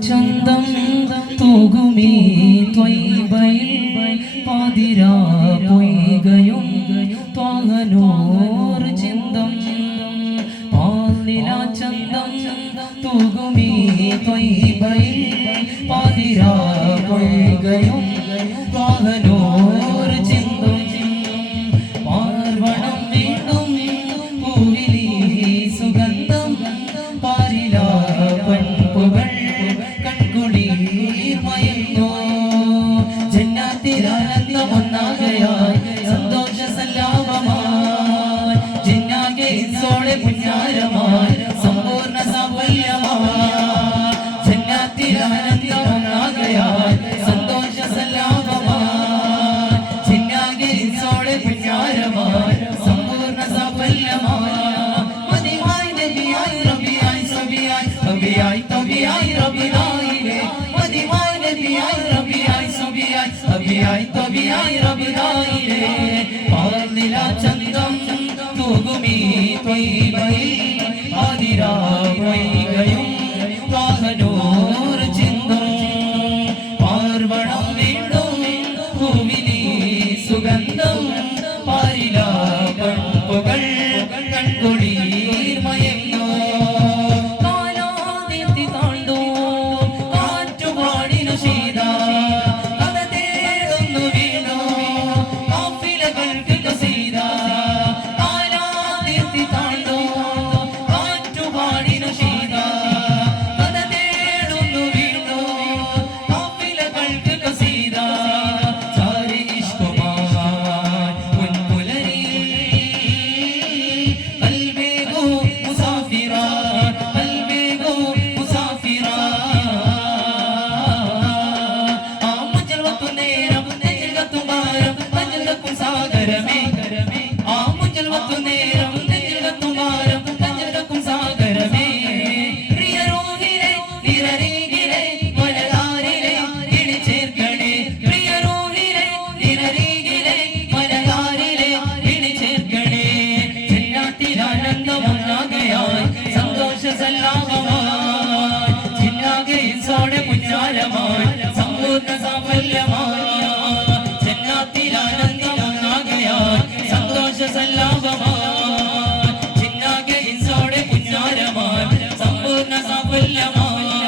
ചന്തം തൂകുമീ ത്വയ്ബയിൽ പാതിരാ പൊയ്കയും ത്വാങ്ങനൂർ ചിന്തം പാലിലാ ചന്തം തൂകുമീ ത്വയ്ബയിൽ പാതിരാ പൊയ്കയും ത്വാങ്ങനൂർ ചിന്തം പാർവണം വീണ്ടും പൂവിലി സുഗന്ധം പാരിലാ പെൺപുകൾ കൺകുളിർമയങ്ങോ ജന്നാത്തിലാനന്ദമൊന്നാകയായി സന്തോഷ സല്ലാപമായി ജിന്നാകെ സോളെ പുഞ്ഞാരമായി സമ്പൂർണ്ണ സാഫല്യമായി ജന്നാത്തിലാനന്ദമൊന്നാകയായി സന്തോഷ സല്ലാപമായി ജിന്നാകെ സോളെ പുഞ്ഞാരമായി സമ്പൂർണ്ണ സാഫല്യമായി ചന്തം തൂകുമീ ത്വയ്ബയിൽ പാതിരാ പൊയ്കയും ത്വാങ്ങനൂർ ചിന്തം പാർവണം വീണ്ടും പൂവിലി സുഗന്ധം പാരിലാ പെൺപുകൾ കൺകുളിർമയങ്ങോ കാലാതിർത്തി താണ്ടോ കാറ്റുപാടിനു ശീത കഥ തേടുന്നു വീണോ കാഫിലകൾക്ക് കസീത കാലാതിർത്തി താണ്ടോ കാറ്റുപാടിനു ശീത കഥ തേടുന്നു വീണോ കാഫിലകൾക്ക് കസീത സാരി ഇഷ്കുമാൻ മുൻപുലരി കൽബേഗോ മുസാഫിറ കൽബേഗോ മുസാഫിറ ആ മുജൽവത്തു നേരം നെഞ്ചിൽകത്തു ഭാരം നെഞ്ചിൽകത്തും സാഗരമേ ആ മുജൽവത്തു നേരം നെഞ്ചിൽകത്തു ഭാരം നെഞ്ചിൽകത്തും സാഗരമേ പ്രിയരൂഹിലെ നിരരീകിലെ മലയാരിലെ ഇണിചേർക്കണേ പ്രിയരൂഹിലെ നിരരീകിലെ മലയാരിലെ ഇണിചേർക്കണേ ജന്നാത്തിലാനന്ദമൊന്നാകയായി സന്തോഷ സല്ലാപമായി ജിന്നാകെ ഇൻസോടെ പുഞ്ഞാരമായി സമ്പൂർണ്ണ സാഫല്യമായി ജന്നാത്തിലാനന്ദമൊന്നാകയായി സന്തോഷ സല്ലാപമായി ജിന്നാകെ ഇൻസോടെ പുഞ്ഞാരമായി സമ്പൂർണ്ണ സാഫല്യമായി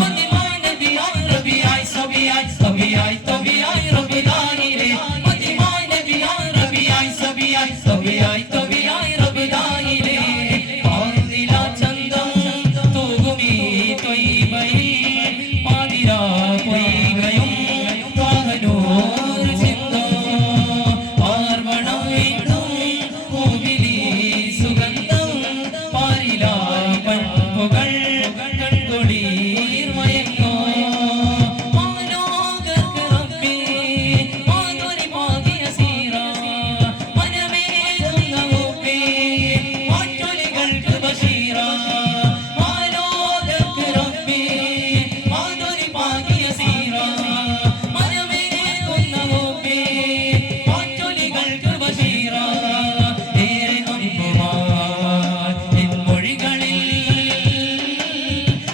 മതിമായി നബിയായി റബിയായി സബിയായി സബിയായി തബിയായി റബിദായിലെ മതിമായി നബിയായി റബിയായി സബിയായി സബിയായി തബിയായി റബിദായിലെ പാർദിലാ ചന്തം തൂകുമീ ത്വയ്ബയിൽ പാതിരാ പൊയ്കയും ത്വാങ്ങനൂർ ചിന്തം പാർവണം വീണ്ടും പൂവിലി സുഗന്ധം പാരിലാ പെൺപുകൾ കൺകുളിർമയങ്ങോ മാനോകർക്ക് റബ്ബേ മാധുരി പാകിയ സീറ മനമേകുന്ന ഹുബ്ബേ മാറ്റൊലികൾക്ക് ബഷീറ മാനോകർക്ക് റബ്ബേ മാധുരി പാകിയ സീറ മനമേകുന്ന ഹുബ്ബേ മാറ്റൊലികൾക്ക് ബഷീറ ഏറെ അമ്പുമാൻ നിൻ മൊഴികളിൽ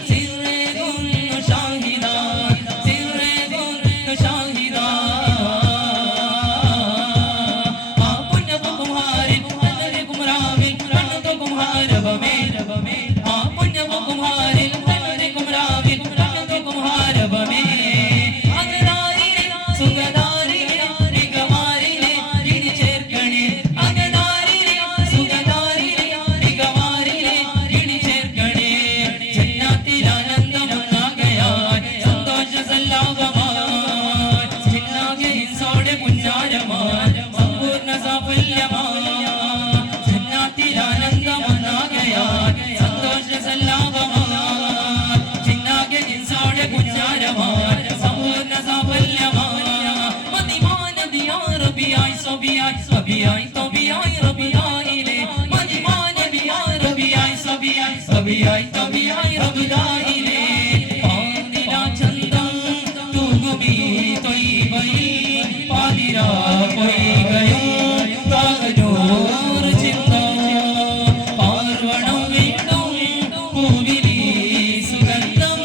സിറേകുന്നു ഷാഹിദ സിറേകുന്നു ഷാഹിദ ആ പുണ്യകുമാരിൻ കണ്ണരികുമാരിൽ കണ്ണതുകുമാരവമേ ആ പുണ്യകുമാരിൽ കണ്ണരികുമാരിൽ കണ്ണതുകുമാരവമേ അഗദാരിലെ സുഗദാരിലെ നിഗമാരിലെ ഇനി ചേർക്കണേ അഗദാരിലെ സുഗദാരിലെ നിഗമാരിലെ ഇനി ചേർക്കണേ ജന്നാത്തിലാനന്ദമൊന്നാകയായി സന്തോഷ സല്ലാപമായി ജിന്നാകെ ഇൻസോടെ പുഞ്ഞാരമായി സമ്പൂർണ്ണ സാഫല്യമായി ജന്നാത്തിലാനന്ദമൊന്നാകയായി സന്തോഷ സല്ലാപമായി ജിന്നാകെ ഇൻസോടെ പുഞ്ഞാരമായി സമ്പൂർണ്ണ സാഫല്യമായി മതിമാനദിയാ റബിയായി സബിയായി സബിയായി തബിയായി റബിയായിലെ മതിമാനദിയാ റബിയായി സബിയായി സബിയായി തബിയായി റബിയായിലെ പാർദിലാ ചന്തം തൂകുമീ ത്വയ്ബയിൽ പാതിരാ പൊയ്കയും ത്വാങ്ങനൂർ ചിന്തം പാർവണം വീണ്ടും പൂവിലി സുഗന്ധം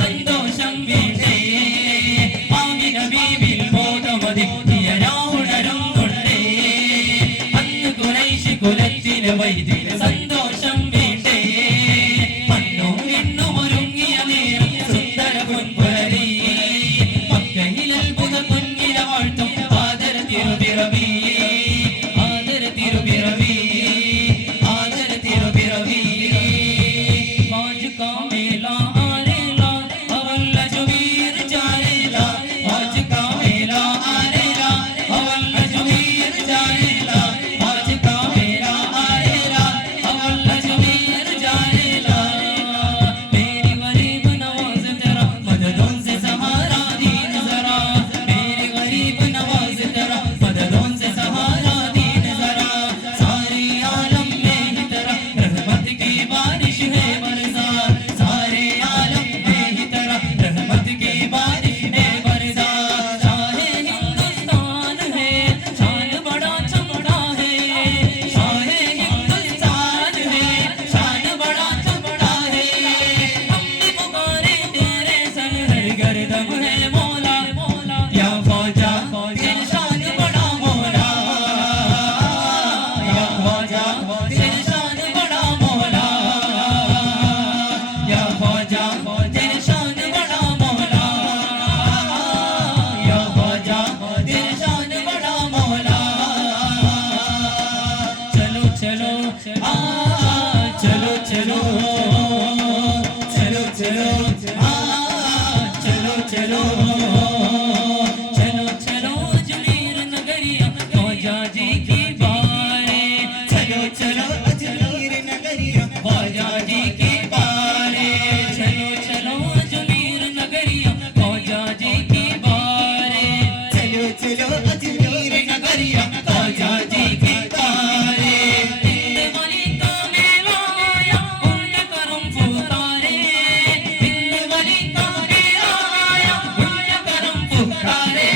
സന്തോഷം വീണ്ടേ ആമിന ബീവിൽ ബോധമതിയരാവുണരുന്നുണ്ടേ അന്ന് ഖുറൈശി കുലത്തിലെ വൈദ്യ സന്തോഷം വീണ്ടേ മണ്ണും എണ്ണും ഒരുങ്ങിയ നേരം സുന്ദര പൊൻപുലരി മക്കയിൽ അത്ഭുത പൊന്നില വാഴ്ത്തും ആദര തിരുപിറവി ആദര തിരുപിറവി ആദര തിരുപിറവി आज का मेला आरेला अवल जुबीर जारेला आज का मेला आरेला अवल जुबीर जारेला आज का मेला आरेला अवल जुबीर जारेला मेरी गरीब नवाज तेरा मददों से सहारा दीन जरा मेरी गरीब नवाज तेरा मददों से सहारा दीन जरा सारे आलम में ही तेरा रहमत की बारिश है बरसात सारे आलम में ही तेरा रहमत की बारिश है बरसात शाहे हिंदुस्तान है शान बड़ा चमड़ा है शाहे हिंदुस्तान है शान बड़ा चमड़ा है हम भी पुकारे तेरे सन हर गर्दम है मौला या ख्वाजा तेरा शान बड़ा मौला या ख्वाजा तेरा शान बड़ा मौला या ख्वाजा तेरा शान बड़ा मौला या ख्वाजा तेरा शान बड़ा मौला चलो चलो आ चलो चलो चलो चलो आ चलो चलो चलो चलो अजमेर नगरिया ख्वाजा जी की बारे चलो चलो अजमेर नगरिया ख्वाजा जी की बारे चलो चलो अजमेर नगरिया ख्वाजा जी की बारे चलो चलो अजमेर नगरिया ख्वाजा जी की बारे हिंद वाली का मेला आया उनके करम पुकारे हिंद वाली का मेला आया उनके करम पुकारे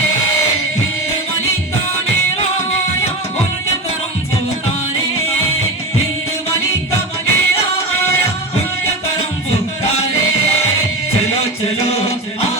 हिंद वाली का मेला आया उनके करम पुकारे हिंद वाली का मेला आया उनके करम पुकारे चलो चलो आ